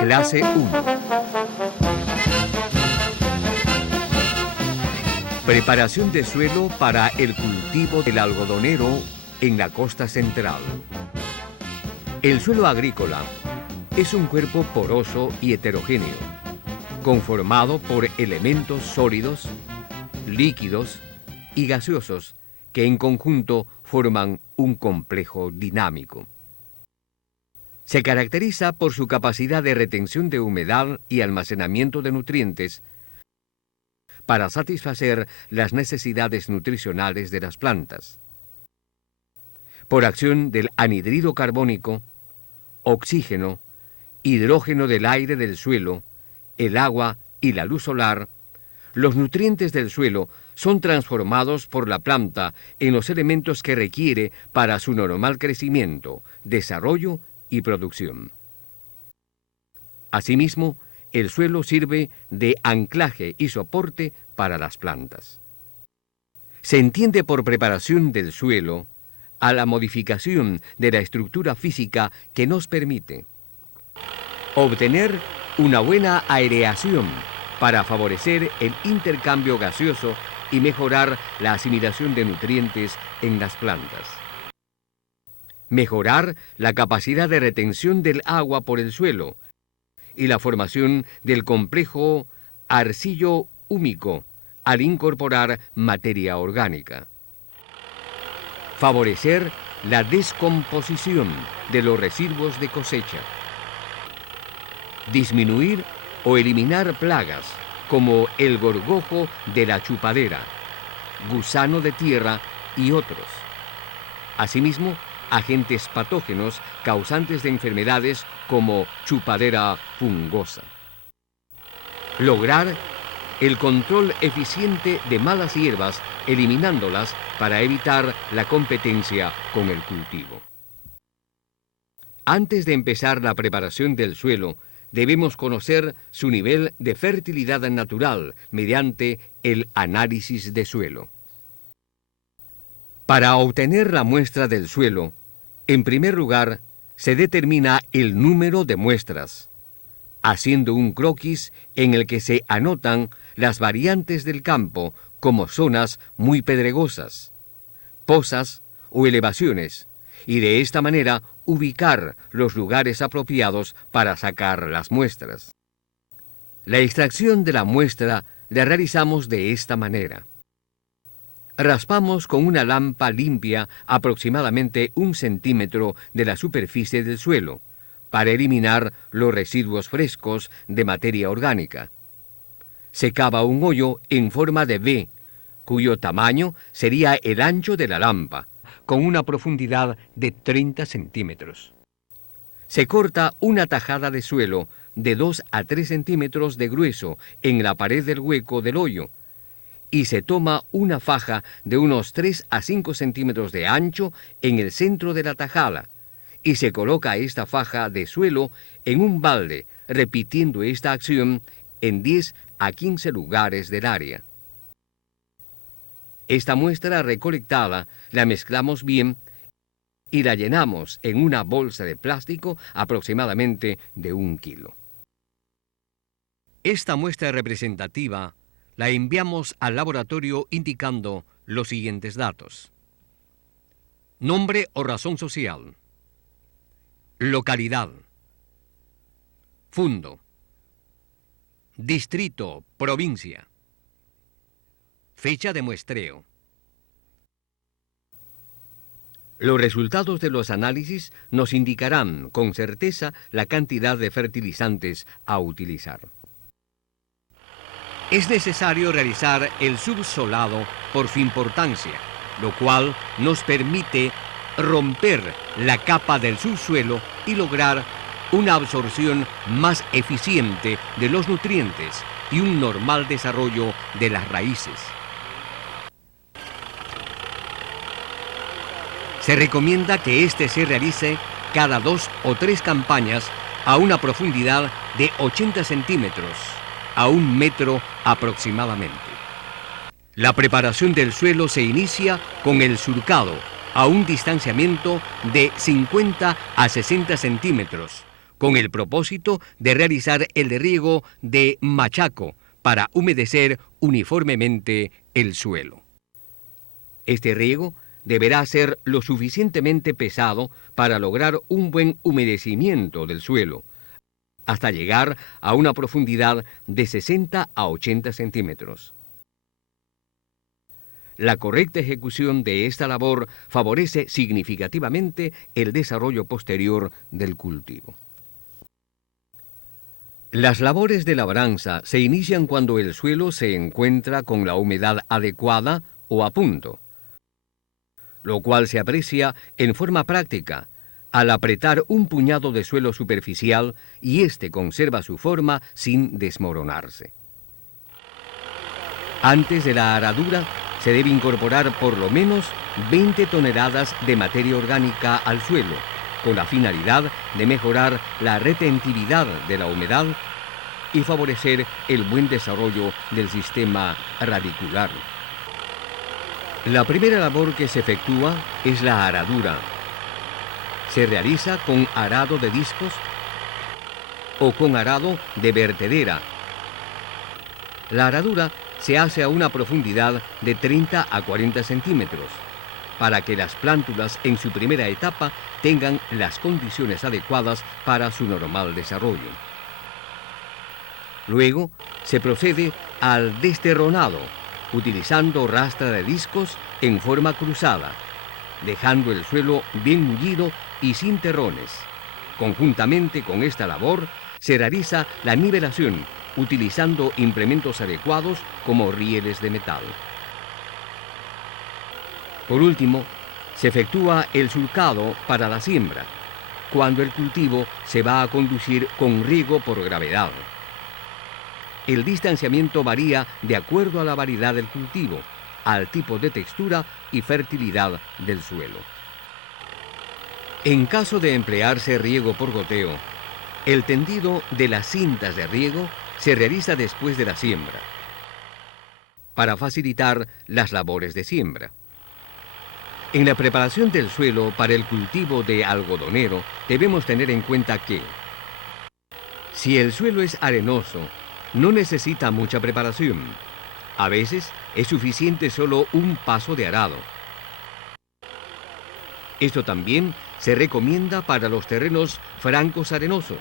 Clase 1. Preparación de suelo para el cultivo del algodonero en la costa central. El suelo agrícola es un cuerpo poroso y heterogéneo, conformado por elementos sólidos, líquidos y gaseosos que en conjunto forman un complejo dinámico. Se caracteriza por su capacidad de retención de humedad y almacenamiento de nutrientes para satisfacer las necesidades nutricionales de las plantas. Por acción del anhidrido carbónico, oxígeno, hidrógeno del aire del suelo, el agua y la luz solar, los nutrientes del suelo son transformados por la planta en los elementos que requiere para su normal crecimiento, desarrollo y producción. Asimismo, el suelo sirve de anclaje y soporte para las plantas. Se entiende por preparación del suelo a la modificación de la estructura física que nos permite obtener una buena aireación para favorecer el intercambio gaseoso y mejorar la asimilación de nutrientes en las plantas. Mejorar la capacidad de retención del agua por el suelo y la formación del complejo arcillo-húmico al incorporar materia orgánica. Favorecer la descomposición de los residuos de cosecha. Disminuir o eliminar plagas como el gorgojo de la chupadera, gusano de tierra y otros. Asimismo, agentes patógenos causantes de enfermedades como chupadera fungosa. Lograr el control eficiente de malas hierbas, eliminándolas para evitar la competencia con el cultivo. Antes de empezar la preparación del suelo, debemos conocer su nivel de fertilidad natural mediante el análisis de suelo. Para obtener la muestra del suelo, en primer lugar, se determina el número de muestras, haciendo un croquis en el que se anotan las variantes del campo como zonas muy pedregosas, pozas o elevaciones, y de esta manera ubicar los lugares apropiados para sacar las muestras. La extracción de la muestra la realizamos de esta manera. Raspamos con una lampa limpia aproximadamente 1 centímetro de la superficie del suelo para eliminar los residuos frescos de materia orgánica. Se cava un hoyo en forma de V, cuyo tamaño sería el ancho de la lampa, con una profundidad de 30 centímetros. Se corta una tajada de suelo de 2 a 3 centímetros de grueso en la pared del hueco del hoyo, y se toma una faja de unos 3 a 5 centímetros de ancho en el centro de la tajada, y se coloca esta faja de suelo en un balde, repitiendo esta acción en 10 a 15 lugares del área. Esta muestra recolectada la mezclamos bien y la llenamos en una bolsa de plástico aproximadamente de 1 kilo. Esta muestra representativa la enviamos al laboratorio indicando los siguientes datos: nombre o razón social, localidad, fundo, distrito, provincia, fecha de muestreo. Los resultados de los análisis nos indicarán con certeza la cantidad de fertilizantes a utilizar. Es necesario realizar el subsolado por su importancia, lo cual nos permite romper la capa del subsuelo y lograr una absorción más eficiente de los nutrientes y un normal desarrollo de las raíces. Se recomienda que este se realice cada 2 o 3 campañas a una profundidad de 80 centímetros, a 1 metro aproximadamente. La preparación del suelo se inicia con el surcado a un distanciamiento de 50 a 60 centímetros, con el propósito de realizar el riego de machaco para humedecer uniformemente el suelo. Este riego deberá ser lo suficientemente pesado para lograr un buen humedecimiento del suelo, hasta llegar a una profundidad de 60 a 80 centímetros. La correcta ejecución de esta labor favorece significativamente el desarrollo posterior del cultivo. Las labores de labranza se inician cuando el suelo se encuentra con la humedad adecuada o a punto, lo cual se aprecia en forma práctica al apretar un puñado de suelo superficial y éste conserva su forma sin desmoronarse. Antes de la aradura, se debe incorporar por lo menos 20 toneladas de materia orgánica al suelo, con la finalidad de mejorar la retentividad de la humedad y favorecer el buen desarrollo del sistema radicular. La primera labor que se efectúa es la aradura. Se realiza con arado de discos o con arado de vertedera. La aradura se hace a una profundidad de 30 a 40 centímetros, para que las plántulas en su primera etapa tengan las condiciones adecuadas para su normal desarrollo. Luego se procede al desterronado, utilizando rastra de discos en forma cruzada, dejando el suelo bien mullido y sin terrones. Conjuntamente con esta labor se realiza la nivelación, utilizando implementos adecuados como rieles de metal. Por último, se efectúa el surcado para la siembra, cuando el cultivo se va a conducir con riego por gravedad. El distanciamiento varía de acuerdo a la variedad del cultivo, al tipo de textura y fertilidad del suelo. En caso de emplearse riego por goteo, el tendido de las cintas de riego se realiza después de la siembra, para facilitar las labores de siembra. En la preparación del suelo para el cultivo de algodonero, debemos tener en cuenta que, si el suelo es arenoso, no necesita mucha preparación. A veces es suficiente solo un paso de arado. Esto también se recomienda para los terrenos francos arenosos.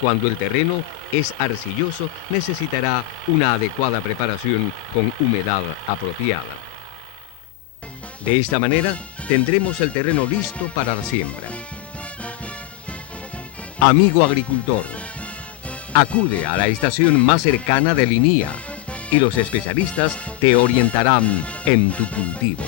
Cuando el terreno es arcilloso, necesitará una adecuada preparación con humedad apropiada. De esta manera, tendremos el terreno listo para la siembra. Amigo agricultor, acude a la estación más cercana de Linía y los especialistas te orientarán en tu cultivo.